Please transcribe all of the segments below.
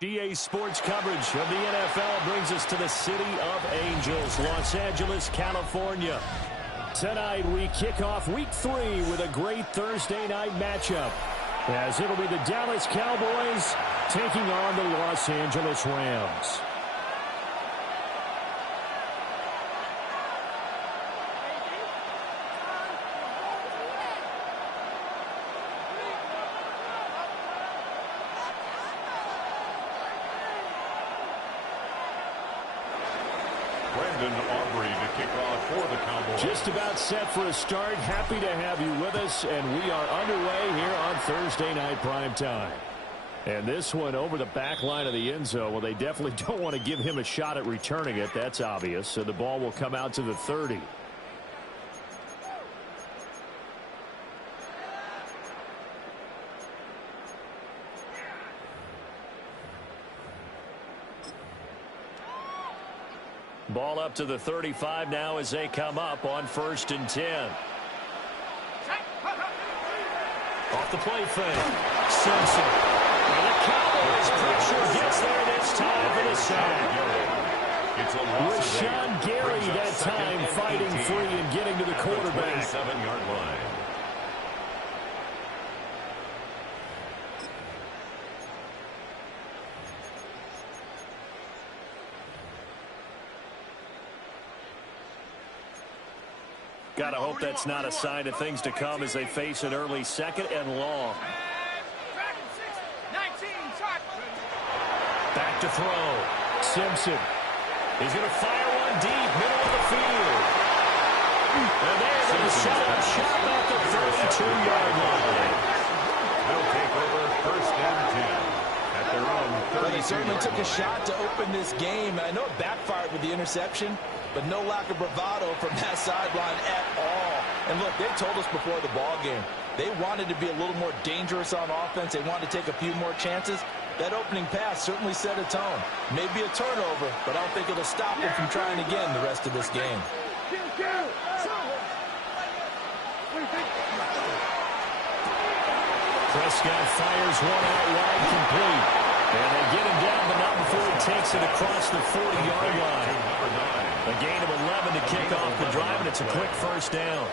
GA Sports coverage of the NFL brings us to the City of Angels, Los Angeles, California. Tonight we kick off Week 3 with a great Thursday night matchup, as it'll be the Dallas Cowboys taking on the Los Angeles Rams. Just about set for a start. Happy to have you with us, and we are underway here on Thursday Night Primetime. And this one over the back line of the end zone. Well, they definitely don't want to give him a shot at returning it. That's obvious. So the ball will come out to the 30. Ball up to the 35 now as they come up on 1st and 10. Off the play fake. Simpson. And the Cowboys pressure gets there this time for the sack. Rashawn Gary that time fighting free and getting to the quarterback. 7-yard line. Gotta hope that's not a sign of things to come as they face an early 2nd and long. Back to throw. Simpson. He's going to fire one deep, middle of the field. And there's a set-up shot at the 32-yard line. They'll take over 1st and 10. At their own 32. But he certainly took a shot to open this game. I know it backfired with the interception, but no lack of bravado from that sideline at all. And look, they told us before the ball game, they wanted to be a little more dangerous on offense. They wanted to take a few more chances. That opening pass certainly set a tone. Maybe a turnover, but I don't think it'll stop them from trying again the rest of this game. Prescott fires one out wide, complete. And they get him down, but not before he takes it across the 40-yard line. A gain of 11 to kick off the drive, and it's a quick 1st down.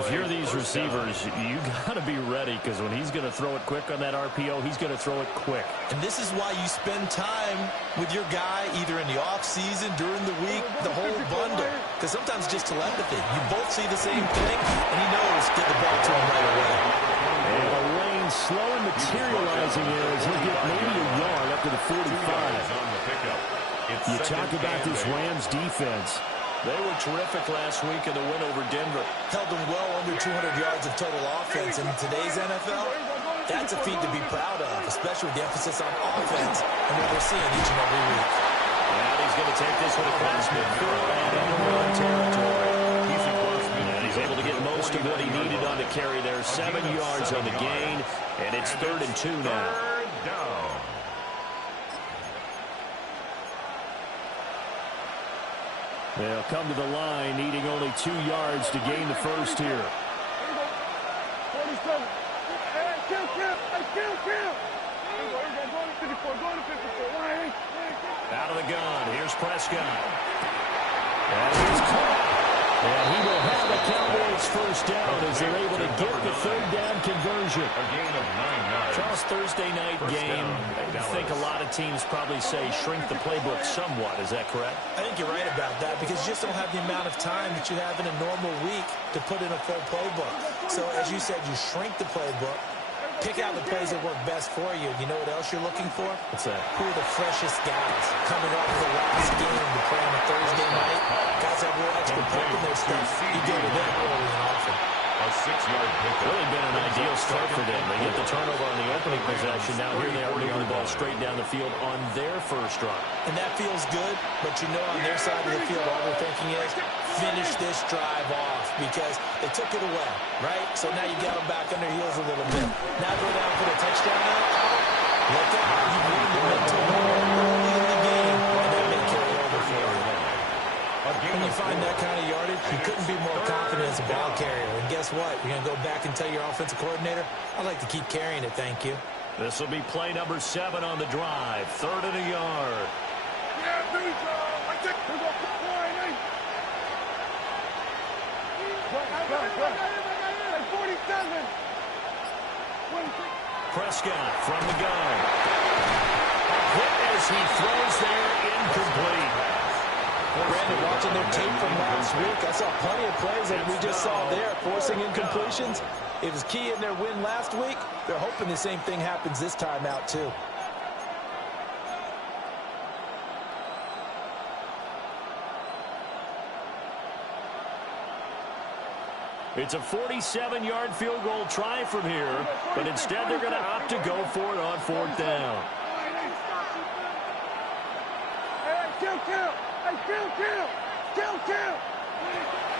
If you're these receivers, you got to be ready, because when he's going to throw it quick on that RPO, he's going to throw it quick. And this is why you spend time with your guy, either in the offseason, during the week, the whole bundle. Because sometimes just telepathy. You both see the same thing, and he knows get the ball to him right away. And a rain slow and materializing here as he'll get maybe a yard up to the 45. You talk about this Rams defense. They were terrific last week in the win over Denver. Held them well under 200 yards of total offense. And in today's NFL, that's a feat to be proud of, especially with the emphasis on offense and what we're seeing each and every week. And he's going to take this one across midfield and into run territory. And he's able to get most of what he needed on the carry there. 7 yards on the gain, and it's 3rd and 2 now. They'll come to the line, needing only 2 yards to gain the first here. Out of the gun, here's Prescott. And he's caught. And he will have the Cowboys 1st down as they're able to get the 3rd down conversion. A gain of 9 yards. Charles, Thursday night game, I think a lot of teams probably say shrink the playbook somewhat. Is that correct? I think you're right about that because you just don't have the amount of time that you have in a normal week to put in a full playbook. So, as you said, you shrink the playbook. Pick out the plays that work best for you. You know what else you're looking for? What's that? Who are the freshest guys coming off the last game to play on a Thursday night? Guys have real extra pep in their stuff. You go to them early and often. A 6 Really been an ideal start for them. They get the turnover on the opening possession. Now here they are moving the ball straight down the field on their first drive. And that feels good, but you know on their side of the field, all they're thinking is finish this drive off because they took it away, right? So now you got them back on their heels a little bit. Now go down for the touchdown. Look out. You've learned the mental early in the game, and that may carry over for you. When you find that kind of yardage, you couldn't be more confident as a ball carrier. And guess what? You're going to go back and tell your offensive coordinator, I'd like to keep carrying it, thank you. This will be play number 7 on the drive. 3rd and a yard. Prescott from the gun. Hit as he throws there, incomplete. Brandon, watching their tape from last week, I saw plenty of plays that we just saw there, forcing incompletions. It was key in their win last week. They're hoping the same thing happens this time out, too. It's a 47-yard field goal try from here, but instead they're going to opt to go for it on 4th down.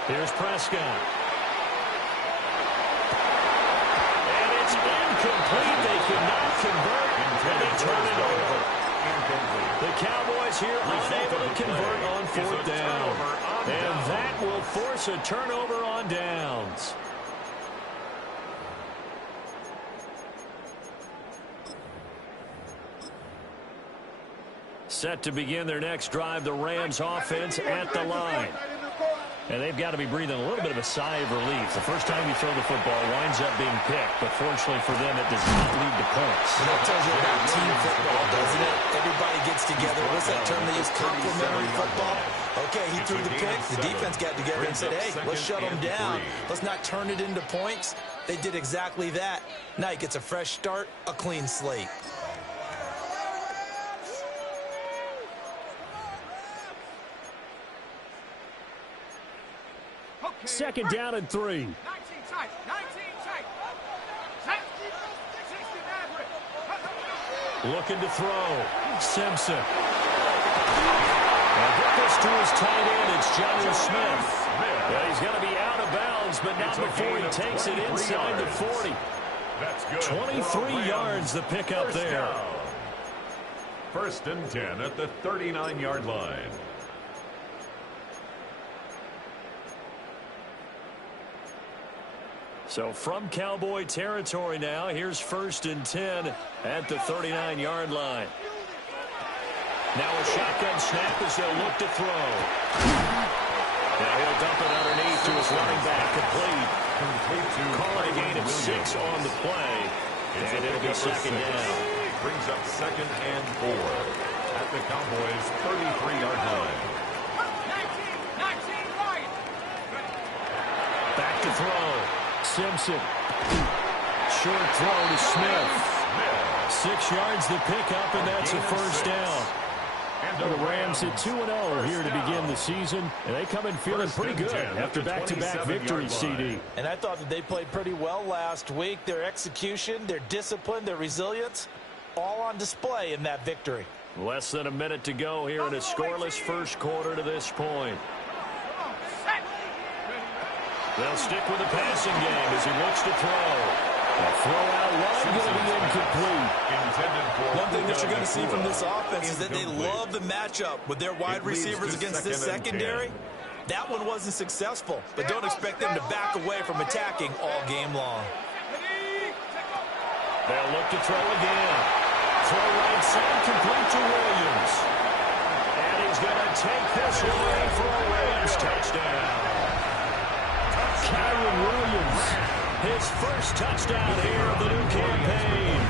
Here's Prescott. And it's incomplete. They cannot convert, and they turn it over. The Cowboys here unable to convert on 4th down. And that will force a turnover on downs. Set to begin their next drive, the Rams offense at the line. And they've got to be breathing a little bit of a sigh of relief. The first time you throw the football winds up being picked, but fortunately for them, it does not lead to points. And that tells you about team football, doesn't it? Everybody gets together. What's that term they use? Complementary football. Okay, he threw the pick. The defense got together and said, hey, let's shut them down. Let's not turn it into points. They did exactly that. Now he gets a fresh start, a clean slate. Second down and 3. 19 tight. 19 tight. Looking to throw. Simpson. Now get this to his tight end. It's Johnny Smith. Yeah, he's going to be out of bounds, but not before he takes it inside the 40. 23 yards the pickup there. 1st and 10 at the 39-yard line. So from Cowboy territory now, here's 1st and 10 at the 39-yard line. Now a shotgun snap as they'll look to throw. Now he'll dump it underneath to his running back, complete. Calling a gain of 6 on the play, and it'll be 2nd down. Brings up 2nd and 4 at the Cowboys' 33-yard line. 19 right. Back to throw. Simpson. Short throw to Smith. 6 yards the pickup, and that's a 1st down. The Rams hit 2-0 here to begin the season, and they come in feeling pretty good after back-to-back victories, CD. And I thought that they played pretty well last week. Their execution, their discipline, their resilience, all on display in that victory. Less than a minute to go here in a scoreless first quarter to this point. They'll stick with the passing game as he looks to throw. A throw out wide going to be incomplete. One thing that you're going to see from this offense is that they love the matchup with their wide receivers against this secondary. That one wasn't successful, but don't expect them to back away from attacking all game long. They'll look to throw again. Throw right side, complete to Williams. And he's going to take this one for a Rams touchdown. Kyron Williams, his first touchdown here of the new campaign.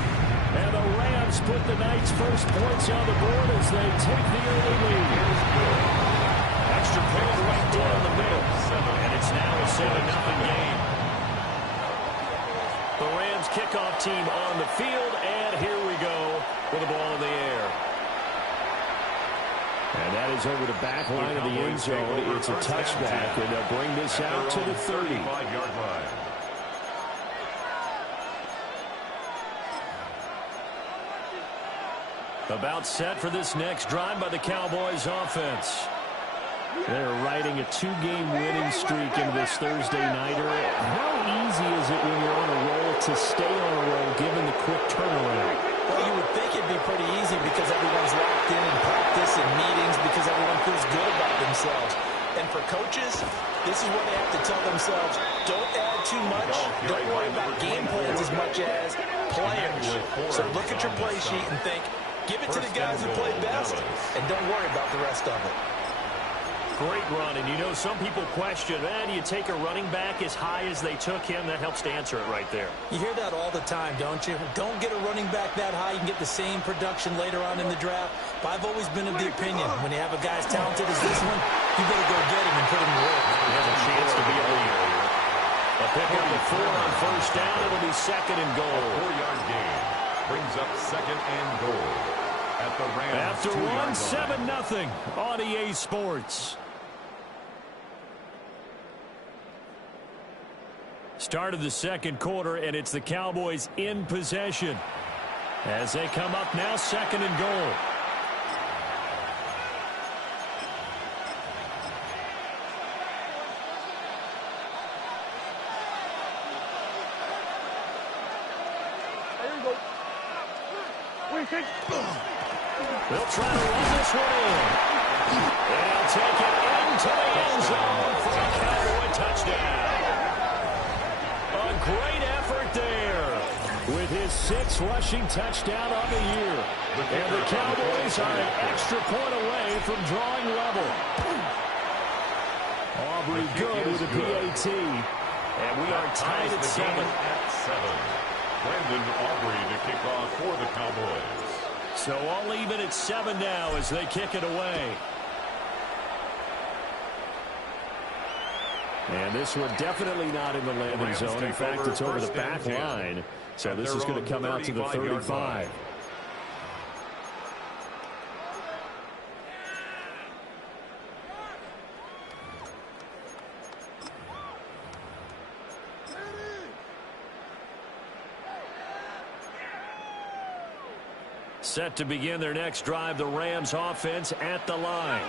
And the Rams put the night's first points on the board as they take the early lead. Extra point right down the middle. And it's now a 7-0 game. The Rams kickoff team on the field, and here we go with the ball in the air. And that is over the back line of the end zone. It's a touchback, and they'll bring this out to the 30. About set for this next drive by the Cowboys offense. They're riding a 2-game winning streak into this Thursday nighter. How easy is it when you're on a roll to stay on a roll given the quick turnaround? Well, you would think it'd be pretty easy because everyone's locked in practice and meetings because everyone feels good about themselves. And for coaches, this is where they have to tell themselves, don't add too much. Don't worry about game plans as much as players. So look at your play sheet and think, give it to the guys who play best, and don't worry about the rest of it. Great run, and you know some people question, do you take a running back as high as they took him? That helps to answer it right there. You hear that all the time, don't you? Don't get a running back that high. You can get the same production later on in the draft. But I've always been of the opinion, when you have a guy as talented as this one, you better go get him and put him to work. He has a chance to be a leader. A pickup of 4 on first down. It'll be second and goal. A 4-yard gain brings up second and goal at the Rams. After one, 7-0 on EA Sports. Start of the second quarter, and it's the Cowboys in possession. As they come up now, second and goal. They'll try to run this one in. And he'll take it into the end zone for a Cowboy touchdown. A great effort there with his 6th rushing touchdown on the year. And the Cowboys are an extra point away from drawing level. Aubrey good with a PAT. And we are tied at 7. Brandon Aubrey to kick off for the Cowboys. So all even at 7 now as they kick it away. And this one definitely not in the landing zone. In fact, it's over the back line. So this is going to come out to the 35. Set to begin their next drive, the Rams offense at the line.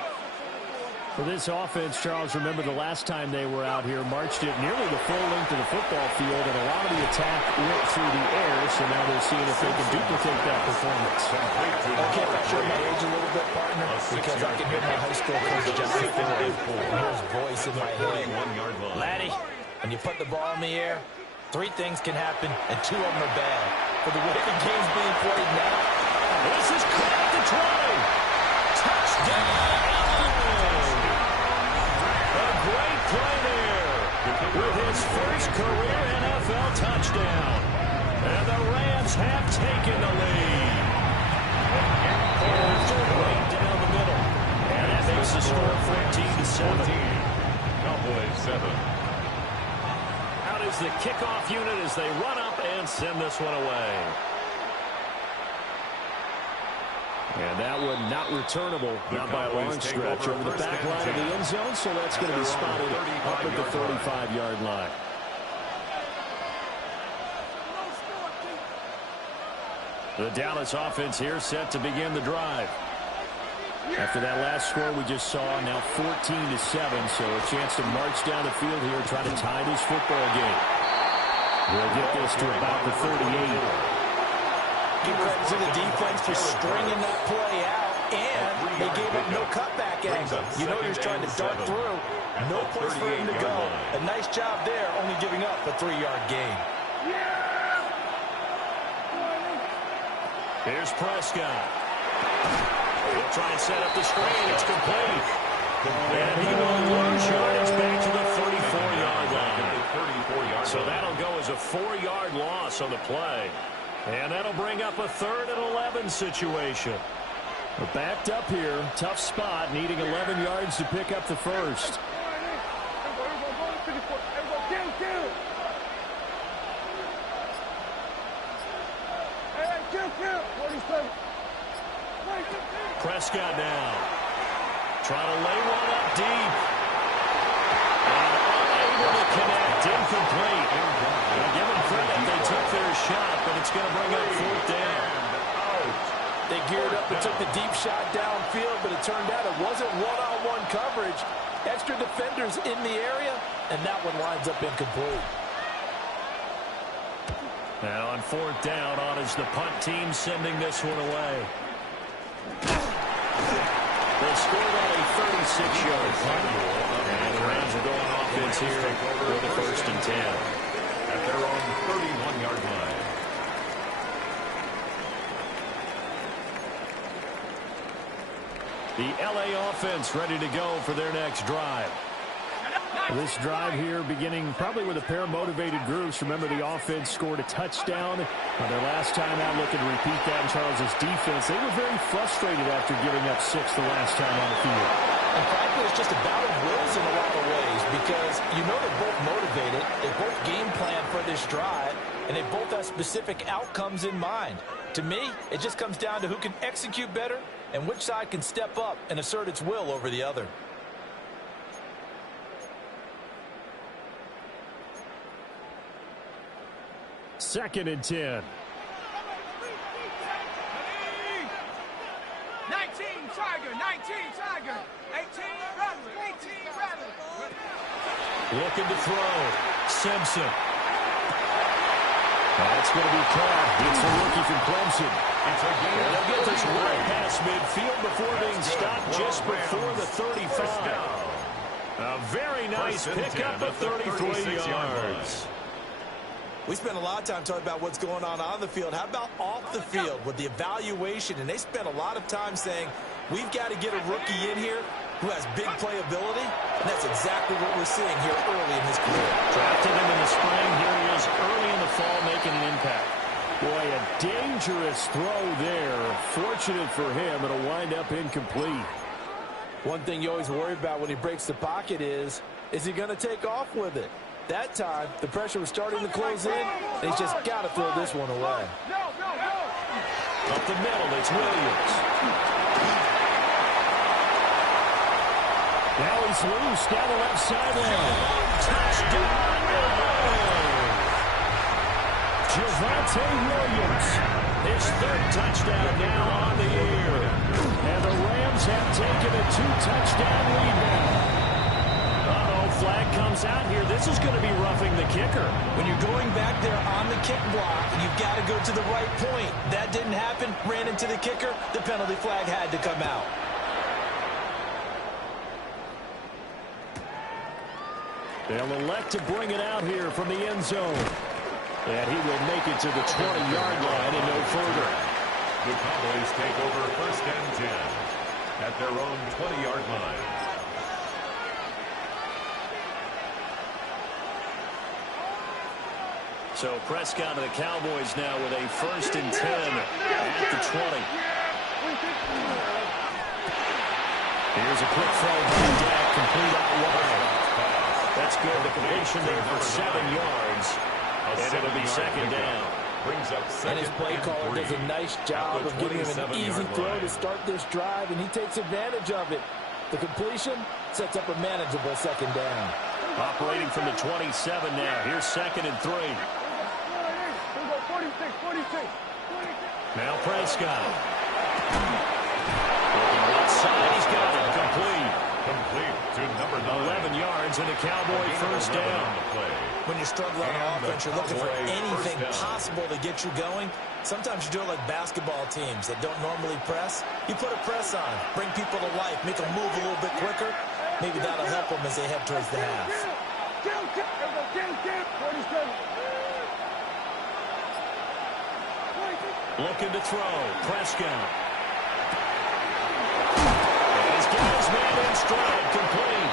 For this offense, Charles, remember the last time they were out here, marched it nearly the full length of the football field, and a lot of the attack went through the air, so now they're seeing if they can duplicate that performance. Okay, I'll show my age a little bit, partner, because I can hear my high school coach, John Phillips, his voice in my head. Laddie, when you put the ball in the air, 3 things can happen, and 2 of them are bad. For the way the game's being played now, this is caught at the 20. Touchdown! A great play there with his first career NFL touchdown. And the Rams have taken the lead. Right down the middle. And that makes the score 14-7. Cowboys 7. Out is the kickoff unit as they run up and send this one away. And that one not returnable, not by a long stretch, over the back line of the end zone, so that's going to be spotted up at the 35-yard line. The Dallas offense here set to begin the drive. After that last score we just saw, now 14-7, so a chance to march down the field here, try to tie this football game. We'll get this to about the 38. Give credit to the defense for stringing that play out, and they gave up no cutback angle. You know he's trying to dart through. No place for him to go. A nice job there, only giving up a 3-yard gain. Here's Prescott. He'll try and set up the screen. It's complete. And he will lose yardage back to the 34-yard line. So that'll go as a 4-yard loss on the play. And that'll bring up a 3rd and 11 situation. We're backed up here. Tough spot, needing 11 yards to pick up the first. Prescott now. Trying to lay one up deep. And unable to connect. Incomplete. Now give them credit. They took their shot, but it's going to bring up 4th down. They geared up and took the deep shot downfield, but it turned out it wasn't one-on-one coverage. Extra defenders in the area, and that one lines up incomplete. And on fourth down, on is the punt team sending this one away. They scored on a 36-yard punt. And the Rams are going offense here for the 1st and 10. At their own 31-yard line. The LA offense ready to go for their next drive. This drive here beginning probably with a pair of motivated groups. Remember, the offense scored a touchdown their last time out. Looking to repeat that in Charles's defense. They were very frustrated after giving up 6 the last time on the field. And frankly, it's just a battle of wills in a lot of ways because you know they're both motivated. They both game plan for this drive, and they both have specific outcomes in mind. To me, it just comes down to who can execute better and which side can step up and assert its will over the other. Second and 10. 19 Tiger, 19 Tiger, 18 Rattler, 18 Rattler. Looking to throw. Simpson. That's going to be caught. It's the rookie from Clemson. It's a game. And they'll get this right past midfield before being stopped just before the 35. A very nice pickup of 33 yards. We spent a lot of time talking about what's going on the field. How about off the field with the evaluation? And they spent a lot of time saying, we've got to get a rookie in here who has big playability. And that's exactly what we're seeing here early in his career. Drafted him in the spring. Here he is early in the fall making an impact. Boy, a dangerous throw there. Fortunate for him, it'll wind up incomplete. One thing you always worry about when he breaks the pocket is he going to take off with it? That time, the pressure was starting to close in, and he's just got to throw this one away. Up the middle, it's Williams. Now he's loose down the left sideline. Touchdown! Javonte Williams, his 3rd touchdown now on the year. And the Rams have taken a 2-touchdown lead now. Flag comes out here. This is going to be roughing the kicker. When you're going back there on the kick block, you've got to go to the right point. That didn't happen. Ran into the kicker. The penalty flag had to come out. They'll elect to bring it out here from the end zone. And he will make it to the 20-yard line and no further. The Cowboys take over 1st and 10 at their own 20-yard line. So Prescott to the Cowboys now with a 1st and 10 at the 20. Here's a quick throw by Dak, complete out wide. That's good. The completion there for 7 yards. And it'll be 2nd down. And his play caller does a nice job of giving him an easy throw to start this drive, and he takes advantage of it. The completion sets up a manageable 2nd down. Operating from the 27 now. Here's 2nd and 3. Now Prescott. Looking left side, he's got it. Complete to number 9. 11 yards and a Cowboy 1st down. When you're struggling on offense, you're looking for anything possible to get you going. Sometimes you do it like basketball teams that don't normally press. You put a press on, bring people to life, make them move a little bit quicker. Maybe that'll help them as they head towards the half. Looking to throw. Prescott. He's got his man in stride. Complete.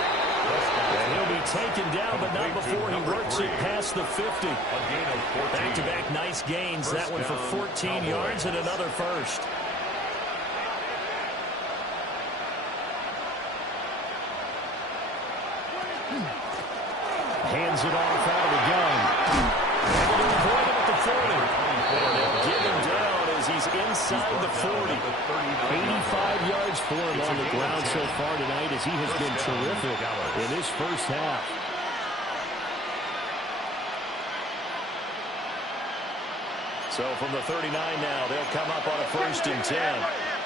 And he'll be taken down, but not before he works it past the 50. Back-to-back nice gains. That one for 14 yards and another first. Hands it off out of the gun. Able to avoid him at the 40. And they'll give him down as he's inside the 40. 85 yards for him on the ground so far tonight as he has been terrific in this first half. So from the 39 now, they'll come up on a 1st and 10.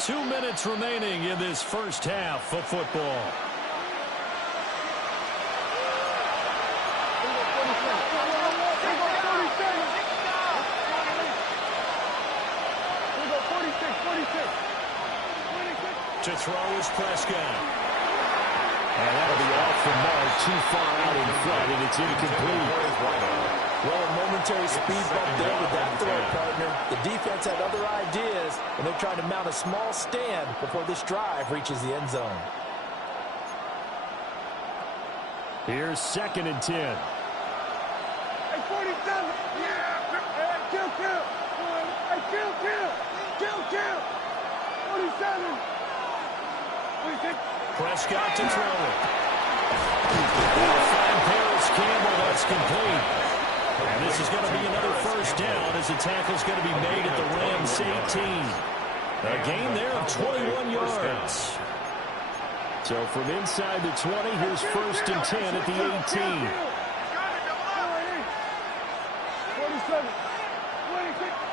2 minutes remaining in this first half of football. To throw is Prescott. And that'll be off the mark, too far out in front, and it's incomplete. Well, a momentary speed bump there with that throw, partner. The defense had other ideas, and they're trying to mount a small stand before this drive reaches the end zone. Here's 2nd and 10. Hey, 47. Yeah. Hey, kill. Hey, kill. 47. 46. Prescott to throw it. They'll find Paris Campbell. That's complete. And this is going to be another first down as the tackle's going to be made at the Rams 18. A gain there of 21 yards. So from inside the 20, here's 1st and 10 at the 18.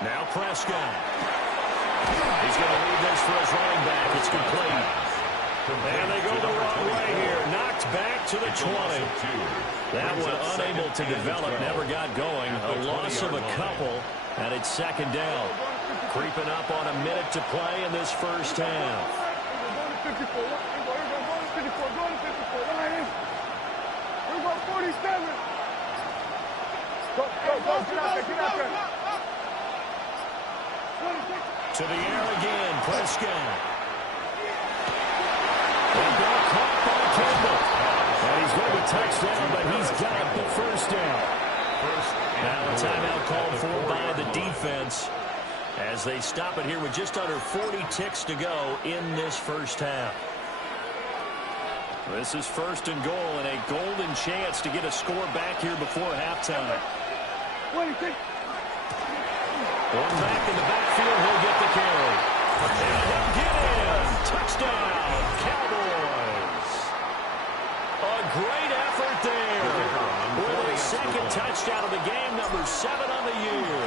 Now Prescott. He's going to leave this for his running back. It's complete. And they go the wrong way here. Knocked back to the 20. That one unable to develop, never got going. A loss of a couple, and it's 2nd down. Creeping up on a minute to play in this first half. To the air again, Prescott. Caught by Campbell. And he's going to be touchdown, but he's got the first down. Now a timeout called for by the defense as they stop it here with just under 40 ticks to go in this first half. This is 1st and goal and a golden chance to get a score back here before halftime. Going back in the backfield, he'll get the carry. And he'll get in. Touchdown, Cowboys. A great effort there. With a 2nd touchdown of the game, number 7 on the year.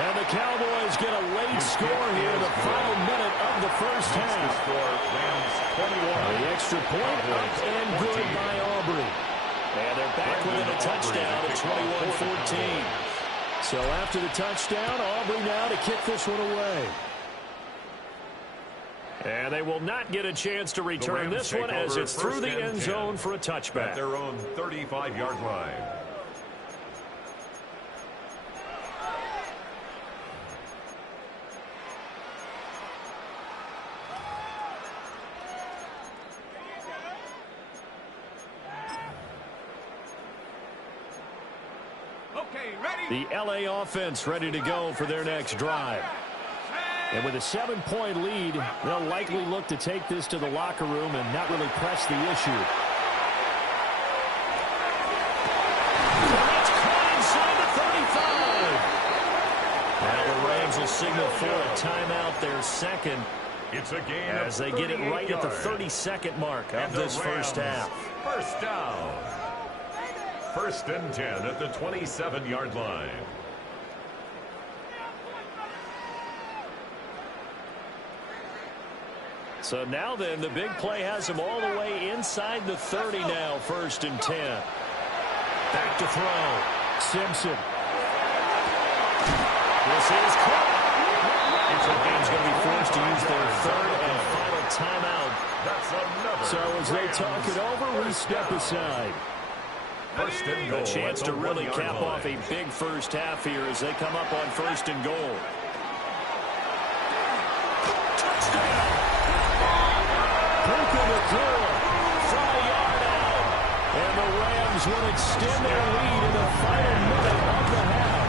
And the Cowboys get a late score here in the final minute of the first half. The extra point up and good by Aubrey. And they're back within a touchdown at 21-14. So after the touchdown, Aubrey now to kick this one away. And they will not get a chance to return this one as it's through the end zone for a touchback. At their own 35-yard line. Okay, ready? The LA offense ready to go for their next drive. And with a 7-point lead, they'll likely look to take this to the locker room and not really press the issue. That's caught inside the 35. Now the Rams will signal for a timeout, their 2nd. It's a game as they get it right at the 32nd mark of this first half. First down. 1st and 10 at the 27-yard line. So now then, the big play has them all the way inside the 30 now, 1st and 10. Back to throw. Simpson. This is caught. So the game's going to be forced to use their 3rd and final timeout. So as they talk it over, we step aside. A chance to really cap off a big first half here as they come up on 1st and goal. Touchdown! Puka Nacua, 5-yard out. And the Rams will extend their lead in the final minute of the half.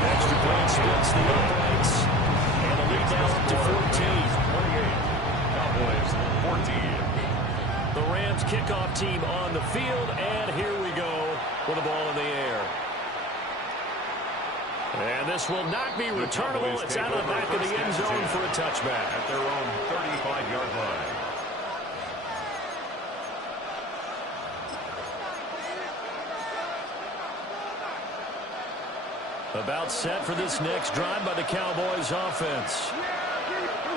Extra point splits the uprights. And the lead now up to 14. 28. Cowboys 14. The Rams kickoff team on the field, and here we go with the ball in the air. And this will not be returnable. It's out of the back of the end zone for a touchback. At their own 35-yard line. About set for this next drive by the Cowboys offense.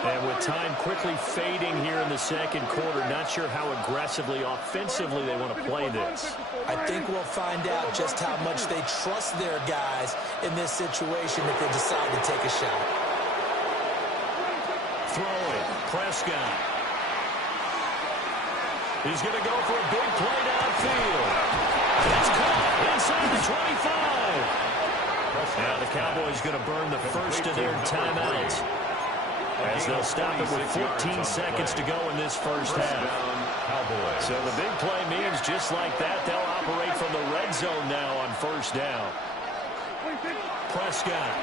And with time quickly fading here in the second quarter, not sure how aggressively, offensively they want to play this. I think we'll find out just how much they trust their guys in this situation if they decide to take a shot. Throwing, Prescott. He's going to go for a big play downfield. It's caught inside the 25. Now the Cowboys going to burn the first of their timeouts, as they'll stop it with 14 seconds to go in this first half. So the big play means just like that, they'll operate from the red zone now on first down. Prescott.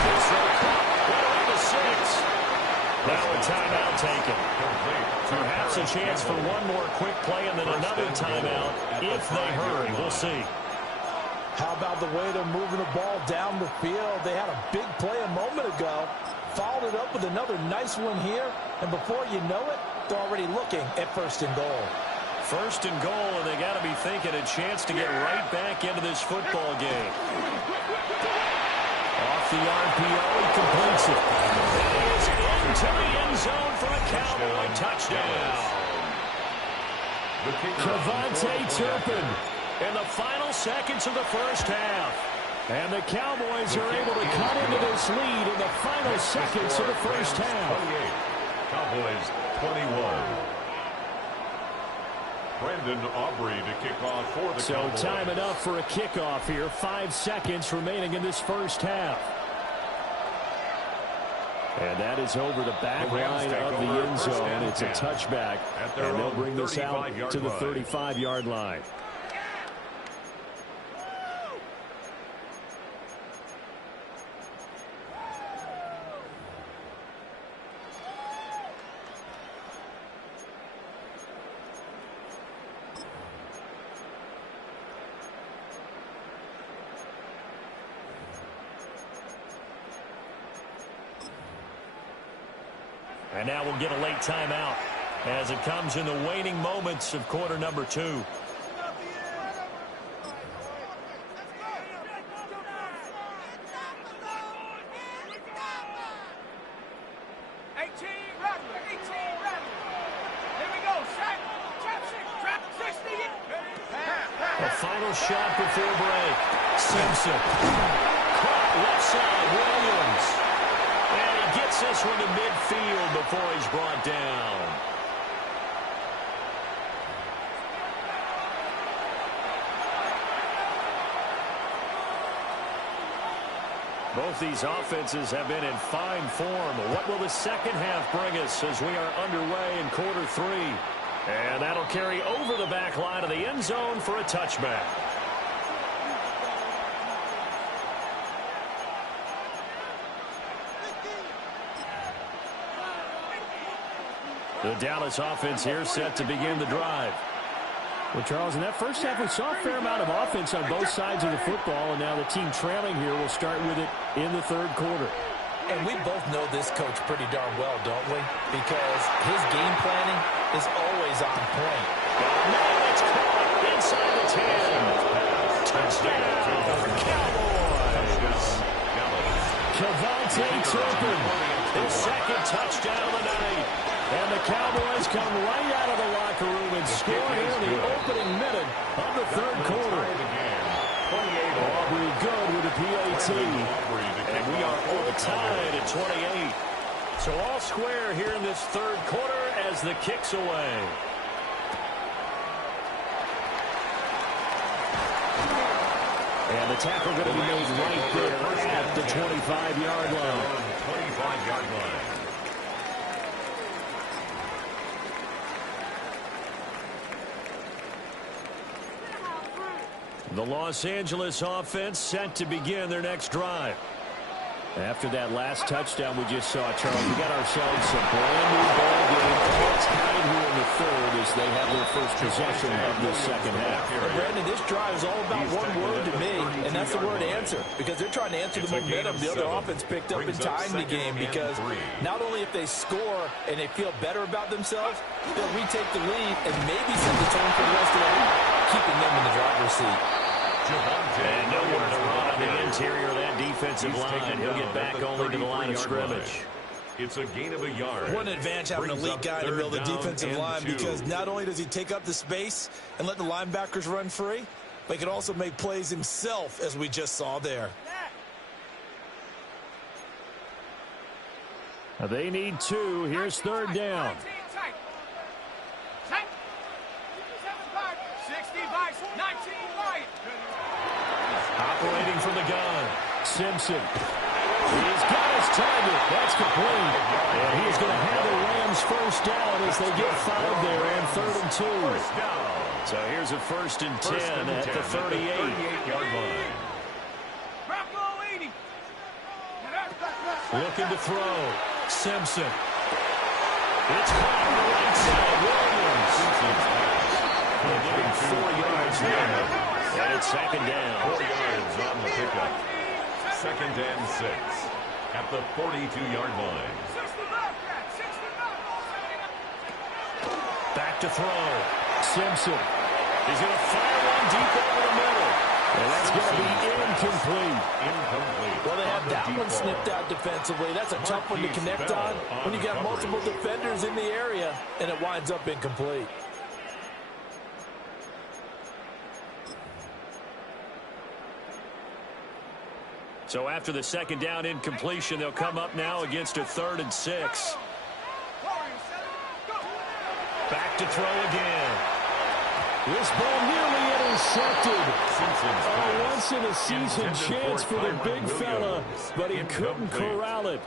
This throw caught right around the 6. Now a timeout taken. Perhaps a chance for one more quick play and then another timeout if they hurry. We'll see. How about the way they're moving the ball down the field? They had a big play a moment ago, followed it up with another nice one here, and before you know it, they're already looking at first and goal. First and goal, and they got to be thinking a chance to get right back into this football game. Off the RPO, he completes it. And he is into the end zone for a Cowboy touchdown. Cavante Turpin in the final seconds of the first half. And the Cowboys are able to cut into this lead in the final seconds of the first half. Cowboys 21. Brandon Aubrey to kick off for the Cowboys. So time enough for a kickoff here. 5 seconds remaining in this first half. And that is over the back line of the end zone. It's a touchback. And they'll bring this out to the 35-yard line. And now we'll get a late timeout as it comes in the waning moments of quarter number 2. 18 Rattler. Here we go. Trap 60. A final shot before break. Simpson. Caught left side. Williams. And he gets this one to midfield before he's brought down. Both these offenses have been in fine form. What will the second half bring us as we are underway in quarter 3? And that'll carry over the back line of the end zone for a touchback. The Dallas offense here set to begin the drive. Well, Charles, in that first half, we saw a fair amount of offense on both sides of the football, and now the team trailing here will start with it in the third quarter. And we both know this coach pretty darn well, don't we? Because his game planning is always on point. Now it's caught inside the 10. Touchdown, Cowboys. Cavante Turpin, his second touchdown of the night. And the Cowboys come right out of the locker room and score here in the opening minute of the third quarter. Aubrey good with the PAT. And we are all tied at 28. So all square here in this third quarter as the kick's away. And the tackle going to be made right there at the 25-yard line. 25-yard line. The Los Angeles offense set to begin their next drive. After that last touchdown we just saw, Charles, we got ourselves a brand new ball game. It's tied here in the third as they have their first possession of this second half. And Brandon, this drive is all about one word to me, and that's the word answer. Because they're trying to answer the momentum the other offense picked up in tying the game. Because not only if they score and they feel better about themselves, they'll retake the lead and maybe set the tone for the rest of the week, keeping them in the driver's seat. And nowhere to run on the interior of that defensive line. He'll get back only to the line of scrimmage. It's a gain of a yard. What an advantage having an elite guy to build the defensive line, because not only does he take up the space and let the linebackers run free, but he can also make plays himself, as we just saw there. They need 2. Here's third down. 60 by 19 right. Operating from the gun. Simpson. He's got his target. That's complete. And he's going to have the Rams first down as they get 5 there and 3rd and 2. So here's a 1st and 10 at the 38-yard line. Looking to throw. Simpson. It's caught on the right side. Williams. They're getting 4 yards there. And it's 2nd down. 4 yards on the pickup. 2nd and 6 at the 42-yard line. Back to throw. Simpson. He's going to fire one deep over the middle. And that's going to be incomplete. Well, they have that one snipped out defensively. That's a tough one to connect on when you got multiple defenders in the area, and it winds up incomplete. So after the 2nd down incompletion, they'll come up now against a 3rd and 6. Back to throw again. This ball nearly intercepted. A once-in-a-season chance for the big fella, but he couldn't corral it.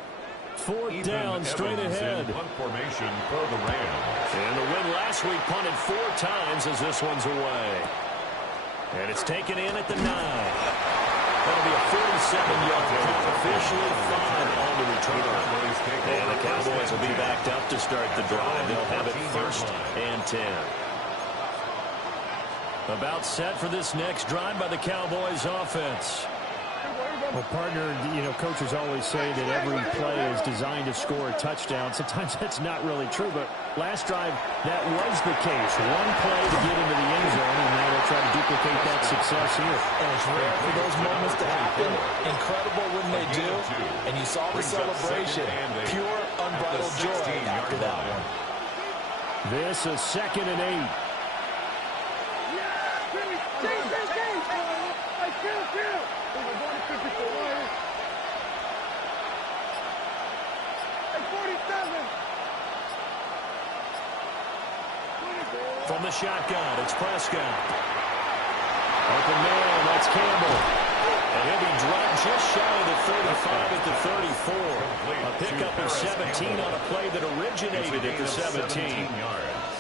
4th down, straight ahead. Punt formation for the Rams. And the win last week punted 4 times as this one's away. And it's taken in at the 9. That'll be a 47-yard kick, officially 5 on the return. And the Cowboys will be backed up to start the drive. They'll have it 1st and 10. About set for this next drive by the Cowboys offense. Well, partner, coaches always say that every play is designed to score a touchdown. Sometimes that's not really true, but last drive, that was the case. One play to get into the end zone, and now they'll try to duplicate that success here. And it's rare for those moments to happen. Incredible when they do. And you saw the celebration. Pure, unbridled joy after that one. This is 2nd and 8. From the shotgun, it's Prescott. Open man, that's Campbell. And he'll be dropped just shy of the 35 at the 34. A pickup of 17 on a play that originated at the 17. Yards.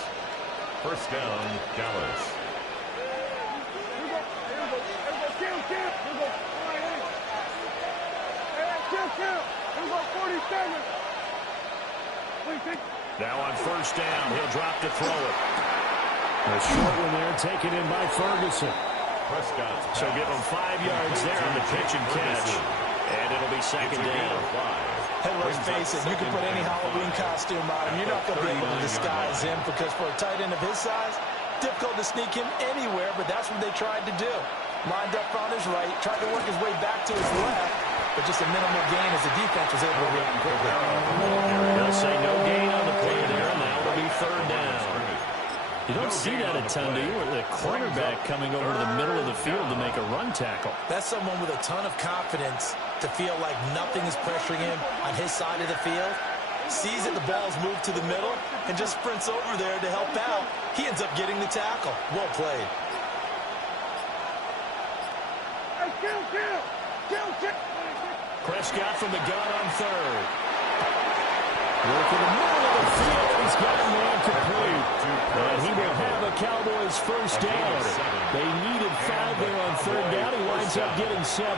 1st down, Dallas. Now on 1st down, he'll drop to throw it. A short one there, taken in by Ferguson. So give him 5 yards there on the pitch and catch. And it'll be 2nd down. Hey, let's face it, you can put any Halloween costume on him. You're not going to be able to disguise him, because for a tight end of his size, difficult to sneak him anywhere, but that's what they tried to do. Lined up on his right, tried to work his way back to his left, but just a minimal gain as the defense was able to react quickly. They'll say no gain on the play there, and now it'll be 3rd down. You don't see that a ton, do you? With a cornerback coming over to the middle of the field to make a run tackle. That's someone with a ton of confidence to feel like nothing is pressuring him on his side of the field. Sees that the ball's moved to the middle and just sprints over there to help out. He ends up getting the tackle. Well played. Prescott from the gun on 3rd. Working the middle of the field. He's got a man complete. And he will have a Cowboys 1st down. They needed 5 there on 3rd down. He winds up getting 7.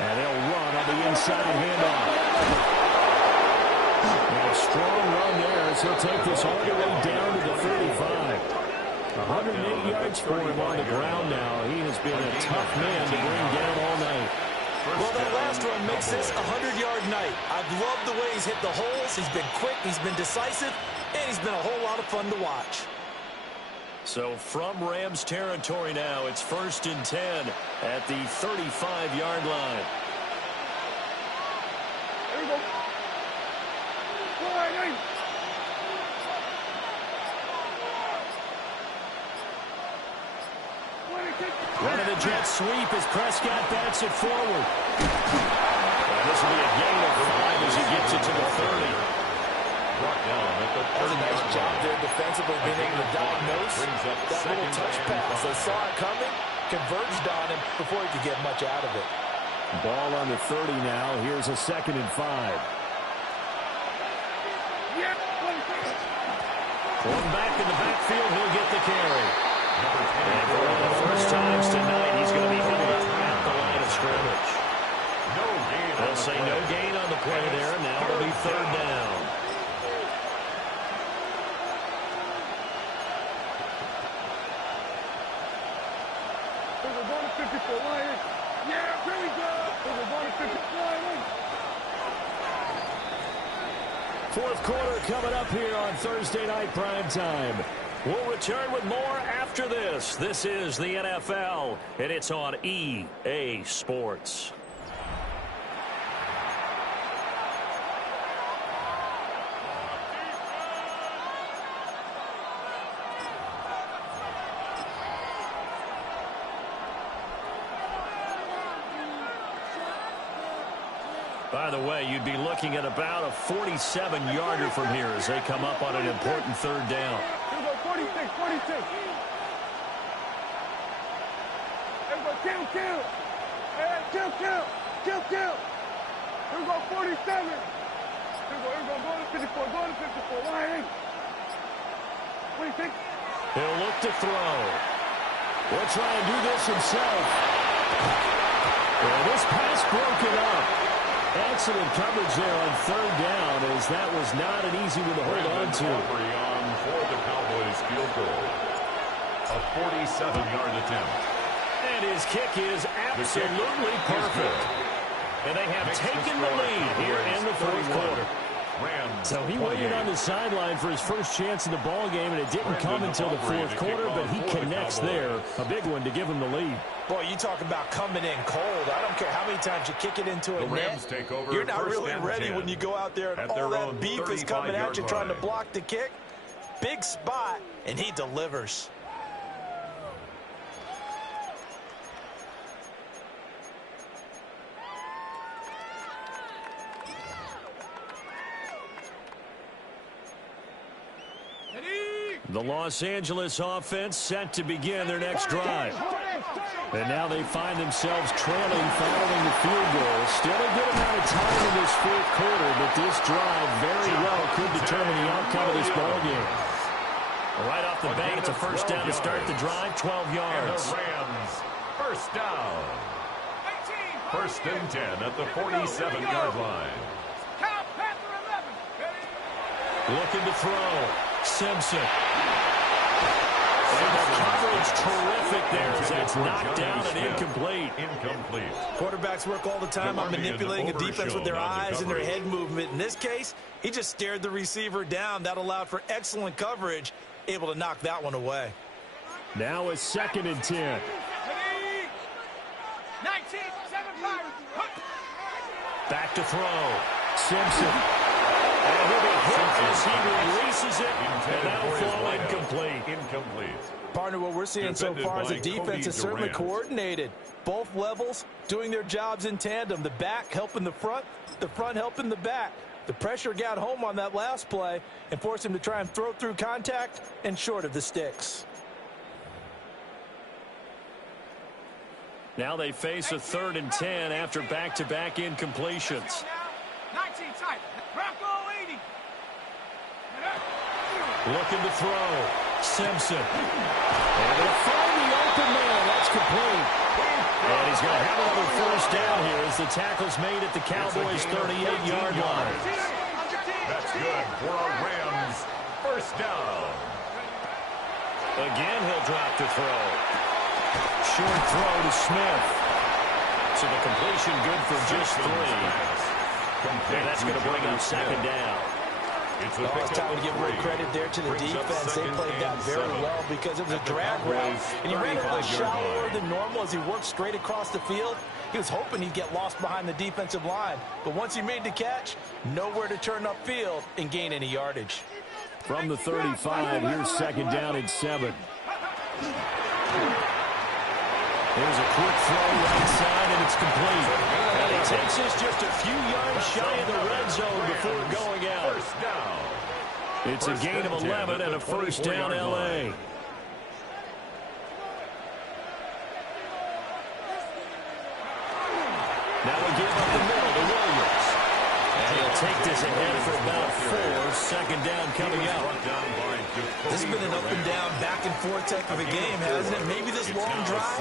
And they'll run on the inside handoff. And a strong run there as he'll take this all the way down to the 35. 108 yards for him on the ground now. He has been a tough man to bring down all night. Well, that last run makes this a 100-yard night. I've loved the way he's hit the holes. He's been quick. He's been decisive. and he's been a whole lot of fun to watch. So from Rams territory now, it's 1st and 10 at the 35-yard line. There we go. Running the jet sweep as Prescott bats it forward. And this will be a gain of 5 as he gets it to the 30. Brought down at the 30. That was a nice job there defensively, being able to diagnose that little touch pass. They saw it coming, converged on him before he could get much out of it. Ball on the 30 now. Here's a 2nd and 5. Pulling back in the backfield, he'll get the carry. And for one of the first times tonight, he's going to be held up at the line of scrimmage. They'll say no gain on the play there. Now it'll be 3rd down. Yeah, here we go. Fourth quarter coming up here on Thursday Night Primetime. We'll return with more after this. This is the NFL, and it's on EA Sports. By the way, you'd be looking at about a 47-yarder from here as they come up on an important 3rd down. Here we go, 46. Here we go, kill. Hey, kill. Here we go, 47. Here we go, go to 54, Why? What do you think? He'll look to throw. Will try and do this himself. Well, this pass broken up. Excellent coverage there on 3rd down, as that was not an easy one to hold on to. On for the Cowboys field goal. A 47-yard attempt. And his kick is absolutely perfect. And they have taken the lead here in the 4th quarter. So he waited on the sideline for his first chance in the ball game, and it didn't come until the 4th quarter, but he connects there. A big one to give him the lead. Boy, you talk about coming in cold. I don't care how many times you kick it into a net. You're not really ready when you go out there and all that beef is coming at you trying to block the kick. Big spot, and he delivers. The Los Angeles offense set to begin their next drive. And now they find themselves trailing following the field goal. Still a good amount of time in this 4th quarter, but this drive very well could determine the outcome of this ballgame. Right off the bat, it's a 1st down to start the drive, 12 yards. And the Rams, 1st down. 1st and 10 at the 47-yard line. Looking to throw. Simpson. And the coverage terrific there as that's knocked down and incomplete. Quarterbacks work all the time on manipulating a defense with their eyes and their head movement. In this case, he just stared the receiver down. That allowed for excellent coverage, able to knock that one away. Now a 2nd and 10. 19, 7-5. Back to throw. Simpson. And he'll be hit as he releases it, and that'll fall incomplete. Partner, what we're seeing so far is the defense is certainly coordinated. Both levels doing their jobs in tandem. The back helping the front helping the back. The pressure got home on that last play and forced him to try and throw through contact and short of the sticks. Now they face a 3rd and 10 after back-to-back incompletions. 19 tight. Bronco 80. Looking to throw. Simpson. And they'll find the open man. That's complete. And he's going to have another 1st down here as the tackle's made at the Cowboys' 38-yard line. That's good for a Rams 1st down. Again, he'll drop to throw. Short throw to Smith. So the completion good for just 3. And that's going to bring up 2nd down. It's Oh, it's time to give a little credit there to the defense. They played that very well because it was a drag route. And he ran a little shallower than normal as he worked straight across the field. He was hoping he'd get lost behind the defensive line. But once he made the catch, nowhere to turn upfield and gain any yardage. From the 35, here's second down and 7. There's a quick throw right side, and it's complete. And he takes this just a few yards shy of the red zone before going out. First down. It's a gain of 11 and a first down, L.A. Now we give up the middle to Williams. And he'll take this ahead for about 4. Second down coming out. This has been an up and down, back and forth type of a game, hasn't it? Maybe this long drive,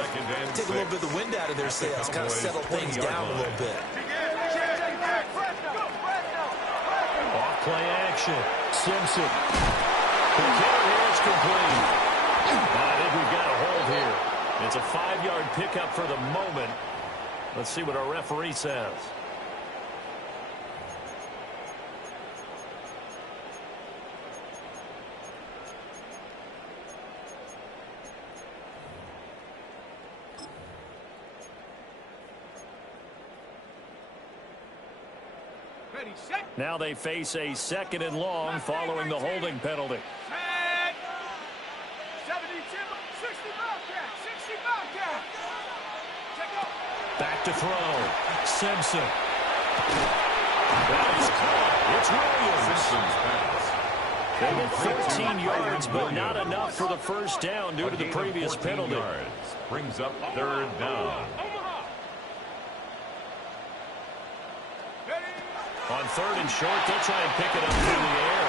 take a little bit of the wind out of their sails, kind of settle things down a little bit. Off play action. Simpson. The kicker here is complete. I think we've got a hold here. It's a 5-yard pickup for the moment. Let's see what our referee says. Now they face a second and long following the holding penalty. 60 Bobcat, 60 Bobcat. Back to throw. Simpson. That is caught. It's Williams. They get 14 yards, but not enough for the first down due to the previous penalty. Brings up third down. On third and short, they'll try and pick it up through the air.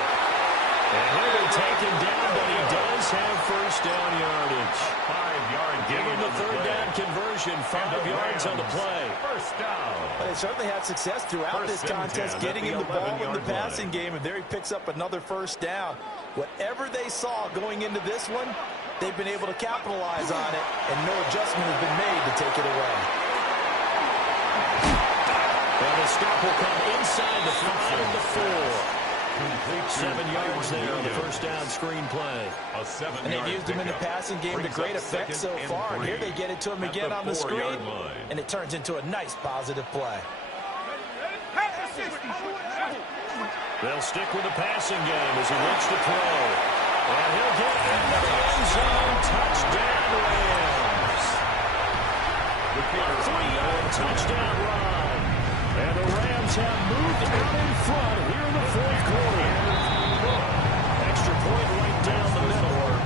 And here they take him down, but he does have first down yardage. 5-yard Give him the third down conversion, 5 yards on the play. First down. But they certainly had success throughout this contest, getting him the ball in the passing game, and there he picks up another first down. Whatever they saw going into this one, they've been able to capitalize on it, and no adjustment has been made to take it away. And the stop will come inside the 5 and the 4. 7 yards there on the first down screen play. And they've used him in the passing game to great effect so far. And here they get it to him again on the screen, and it turns into a nice positive play. They'll stick with the passing game as he looks to throw. And he'll get into the end zone. Touchdown, Rams. A 3-yard touchdown run. And the Rams have moved out in front here in the fourth quarter. Extra point right down the middle.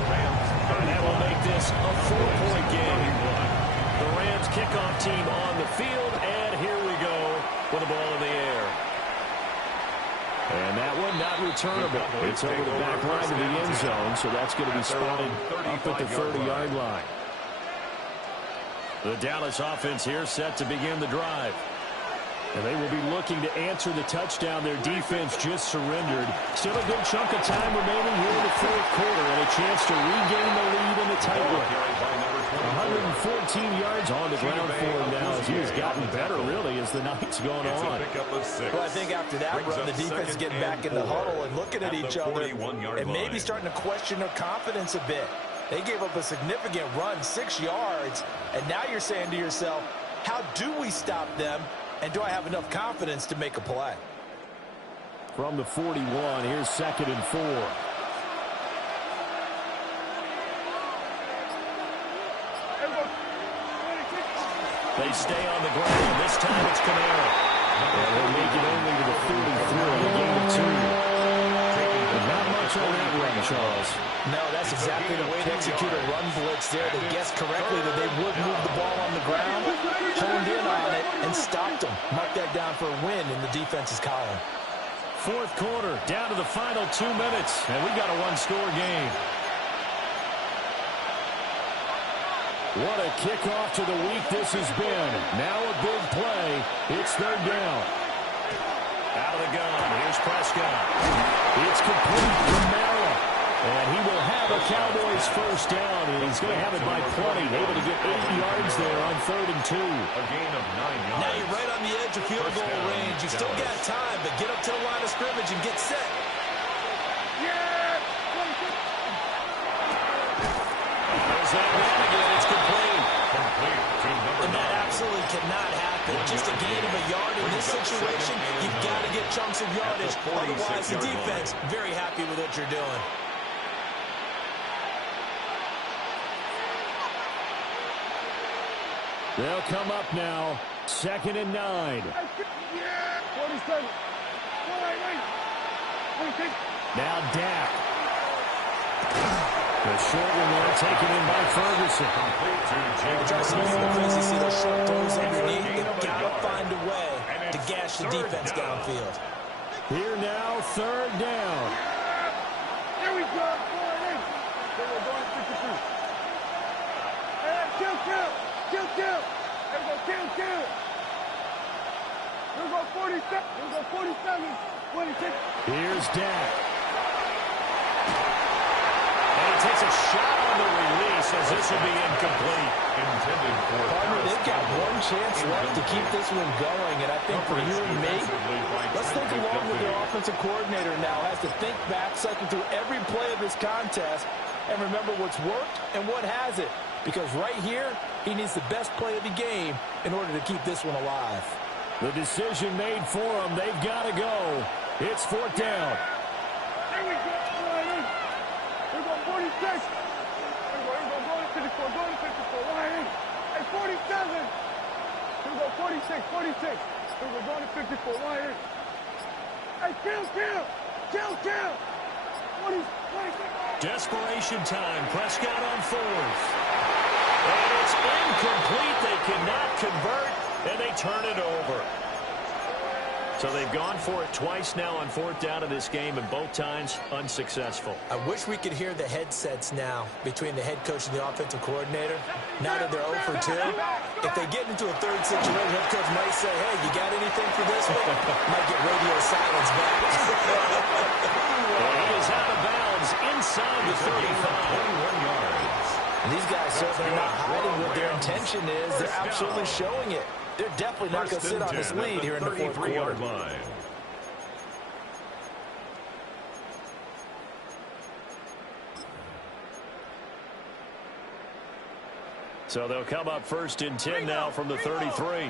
And that will make this a 4-point game. The Rams kickoff team on the field, and here we go with the ball in the air. And that one not returnable. It's over the back line of the end zone, so that's going to be spotted up at the 30-yard line. The Dallas offense here set to begin the drive. And they will be looking to answer the touchdown their defense just surrendered. Still a good chunk of time remaining here in the fourth quarter and a chance to regain the lead in the tight one. 114 yards on the ground for him now as he has gotten better, really, as the night's gone on. Well, I think after that run, the defense is getting back in the huddle and looking at each other and maybe starting to question their confidence a bit. They gave up a significant run, 6 yards, and now you're saying to yourself, how do we stop them? And do I have enough confidence to make a play? From the 41, here's second and 4. They stay on the ground. This time it's Kamara. And they'll make it only to the 33, a gain of 2. But not much on that run, Charles. No, that's exactly the way to execute a run blitz there. They guessed correctly that they would move the ball on the ground, honed in on it, and stopped them. Mark that down for a win in the defense's column. Fourth quarter, down to the final 2 minutes, and we got a one-score game. What a kickoff to the week this has been. Now a big play. It's third down. Out of the gun. Here's Prescott. It's complete from Mara. And he will have a Cowboys first down. And he's going to have it by plenty. Able to get 8 yards there on 3rd and 2. A gain of 9 yards. Now you're right on the edge of field goal range. You still got time, but get up to the line of scrimmage and get set. Yeah! There's that run again. It's complete. Complete to number And that 9. absolutely cannot happen. Just a gain of a yard in this situation, you've got to get chunks of yardage. Otherwise, the defense, very happy with what you're doing. They'll come up now. 2nd and 9. Yeah! 47. Wait. Now Dak. The short one there taken in by Ferguson. Complete to James. Just crazy to see those short throws underneath. They've got to find a way to gash the defense downfield. Here now, 3rd down. Here we go. Then we're going 52. Hey, kill. Here we go, kill. Here we go, 47. Here we go, 47. 26. Here's Dak. And he takes a shot on the release as this will be incomplete. Intended for Partner, they've got one chance left to keep this one going, and I think for you and me, let's think along with the offensive coordinator now. Has to think back, cycle through every play of this contest, and remember what's worked and what hasn't. Because right here, he needs the best play of the game in order to keep this one alive. The decision made for them. They've got to go. It's 4th down. Here we go. Here we go, 46. Here we go, going to 54. Hey, 47. Here we go, 46. Here we go, going to 54. Hey, kill. 26. Desperation time. Prescott on 4th. And it's incomplete. They cannot convert, and they turn it over. So they've gone for it twice now on 4th down in this game, and both times unsuccessful. I wish we could hear the headsets now between the head coach and the offensive coordinator. Now that they're 0 for 2, if they get into a third situation, head coach might say, hey, you got anything for this one? Might get radio silence back. He is out of bounds inside the 35. 21 yards. And these guys certainly are not hiding what their intention is. They're absolutely showing it. They're definitely not going to sit on this lead here in the 4th quarter. Line. So they'll come up 1st and 10 now from the 33. They'll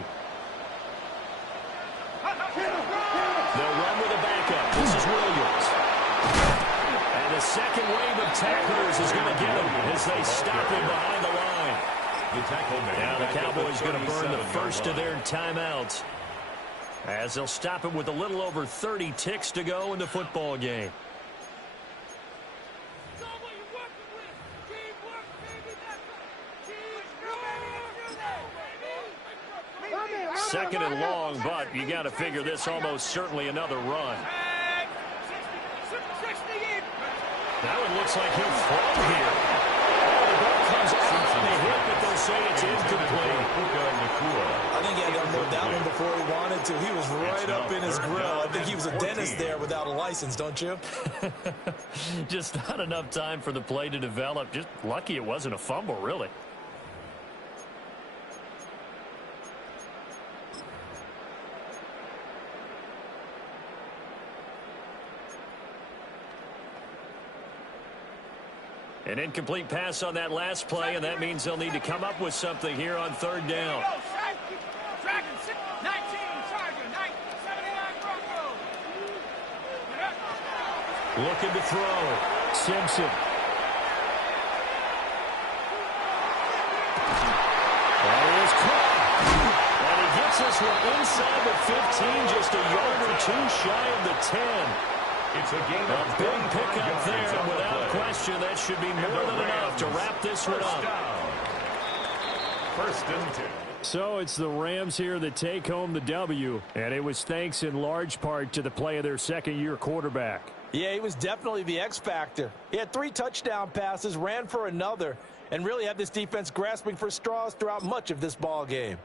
run with a backup. This is Williams. And the second wave of tacklers is going to get him as they stop him behind the line. Now the Cowboys going to burn the first of their timeouts as they'll stop him with a little over 30 ticks to go in the football game. Second and long, but you got to figure this almost certainly another run. Now it looks like he'll throw here. The ball comes out on the hit, but they'll say it's incomplete. I think he had to unload that one before he wanted to. He was right up in his grill. I think he was a dentist there without a license, don't you? Just not enough time for the play to develop. Just lucky it wasn't a fumble, really. An incomplete pass on that last play, and that means they'll need to come up with something here on 3rd down. Looking to throw. Simpson. That is caught. And he gets this one inside the 15, just a yard or 2 shy of the 10. It's a game A of big pickup there, and without question, that should be more than enough to wrap this one up. 1st and 10. So it's the Rams here that take home the W, and it was thanks in large part to the play of their second-year quarterback. Yeah, he was definitely the X factor. He had 3 touchdown passes, ran for another, and really had this defense grasping for straws throughout much of this ball game.